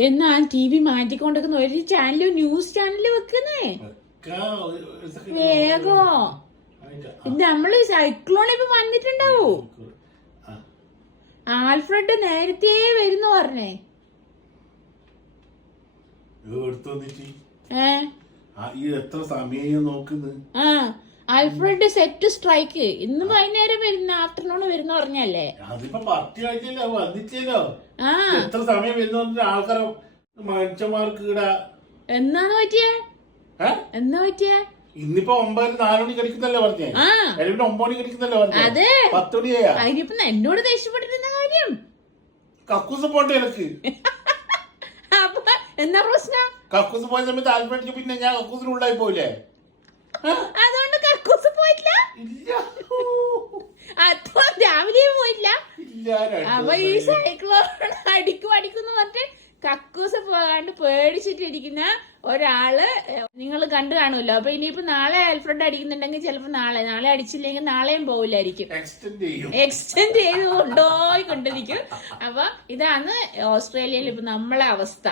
എന്നാ T V മാറ്റിക്കൊണ്ടിരിക്കുന്ന ഒരു ചാനൽ ന്യൂസ് ചാനൽ വെക്കുന്നേ. വേഗോ. നമ്മൾ സൈക്ലോൺ ഇപ്പൊ വന്നിട്ടുണ്ടാവൂ. ആൽഫ്രഡ് നേരത്തെ വരുന്നു പറഞ്ഞേ. ഏ? എത്ര സമയം നോക്കുന്നു? ആ. ആൽഫ്രഡ് സെറ്റ് സ്ട്രൈക്ക് ഇന്ന് വൈകുന്നേരം വരുന്ന ആഫ്റ്റർനൂൺ വരുന്ന പറഞ്ഞല്ലേ? അതിപ്പോ പത്ത് ആഴ്ചയിലോ വന്നിച്ചല്ലോ ആ. എത്ര സമയം വരുന്ന ആൾക്കാരെ മനുഷ്യന്മാർക്ക് ഇവിടെ എന്നാന്ന് പറ്റിയേ? എന്നാ പറ്റിയേ? ഇന്നിപ്പോ ഒമ്പത് നാല് മണി കളിക്കുന്നല്ലേ പറഞ്ഞേ? ആ. അല്ലെങ്കിൽ ഒമ്പത് മണി കളിക്കുന്നല്ലേ പറഞ്ഞേ? അതെ. പത്ത് മണിയാ അതിനിപ്പോ എന്നോട് ദേഷ്യപ്പെട്ടിരുന്ന കാര്യം? കക്കൂസ് എനിക്ക് അപ്പൊ എന്നാ പ്രശ്നം? കക്കൂസ് പോയ സമയത്ത് ആൽപ്പടിക്ക് പിന്നെ ഞാൻ കക്കൂസിന് പോയില്ലേ? അതുകൊണ്ട് പോയിട്ടില്ല? പോയില്ല അപ്പൊ ഈ സൈക്ലോൺ അടിക്കും അടിക്കും പറഞ്ഞിട്ട് കക്കൂസ് പോകാണ്ട് പേടിച്ചിട്ടിരിക്കുന്ന ഒരാൾ നിങ്ങൾ കണ്ടു കാണുമല്ലോ. അപ്പൊ ഇനിയിപ്പോ നാളെ ആൽഫ്രഡ് അടിക്കുന്നുണ്ടെങ്കിൽ ചിലപ്പോ നാളെ നാളെ അടിച്ചില്ലെങ്കിൽ നാളെയും പോവില്ലായിരിക്കും. എക്സ്റ്റെൻഡ് ചെയ്ത് കൊണ്ടുപോയി കൊണ്ടിരിക്കും അപ്പൊ ഇതാണ് ഓസ്ട്രേലിയയിൽ ഇപ്പൊ നമ്മളെ അവസ്ഥ.